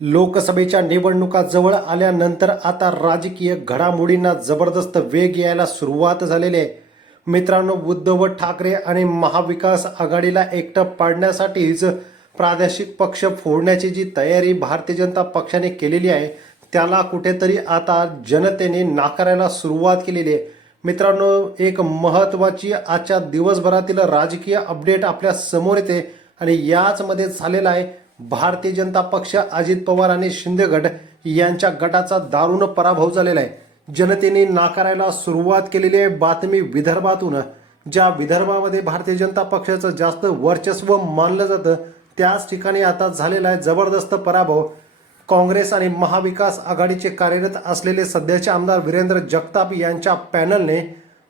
लोकसभेच्या निवडणुका जवळ आल्यानंतर आता राजकीय घडामोडींना जबरदस्त वेग यायला सुरुवात झालेली आहे. मित्रांनो उद्धव ठाकरे आणि महाविकास आघाडीला एकटं पाडण्यासाठीच प्रादेशिक पक्ष फोडण्याची जी तयारी भारतीय जनता पक्षाने केलेली आहे त्याला कुठेतरी आता जनतेने नाकारायला सुरुवात केलेली आहे. मित्रांनो एक महत्त्वाची आजच्या दिवसभरातील राजकीय अपडेट आपल्यासमोर येते आणि याचमध्ये झालेला आहे भारतीय जनता पक्ष अजित पवार आणि शिंदे गट यांच्या गटाचा दारुण पराभव झालेला आहे. जनतेने नाकारायला सुरुवात केलेली आहे बातमी विदर्भातून. ज्या विदर्भामध्ये भारतीय जनता पक्षाचं जास्त वर्चस्व मानलं जातं त्याच ठिकाणी आता झालेला आहे जबरदस्त पराभव. काँग्रेस आणि महाविकास आघाडीचे कार्यरत असलेले सध्याचे आमदार वीरेंद्र जगताप यांच्या पॅनलने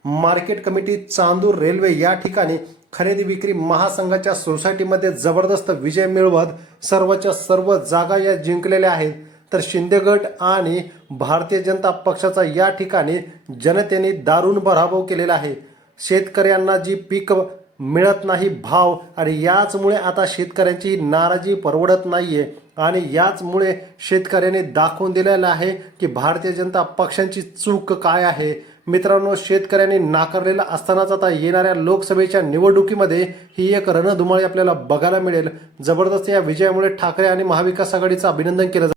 मार्केट कमिटी चांदूर रेल्वे या ठिकाणी खरेदी विक्री महासंघाच्या सोसायटीमध्ये जबरदस्त विजय मिळवत सर्वच्या सर्व जागा या जिंकलेल्या आहेत. तर शिंदे गट आणि भारतीय जनता पक्षाचा या ठिकाणी जनतेने दारुण पराभव केलेला आहे. शेतकऱ्यांना जी पीक मिळत नाही भाव आणि याचमुळे आता शेतकऱ्यांची नाराजी परवडत नाही आहे आणि याचमुळे शेतकऱ्यांनी दाखवून दिलेलं आहे की भारतीय जनता पक्षांची चूक काय आहे. मित्रांनो शेतकऱ्यांनी नाकारलेला असतानाच आता येणाऱ्या लोकसभेच्या निवडणुकीमध्ये ही एक रणधुमाळी आपल्याला बघायला मिळेल. जबरदस्त या विजयामुळे ठाकरे आणि महाविकास आघाडीचं अभिनंदन केलं जातं.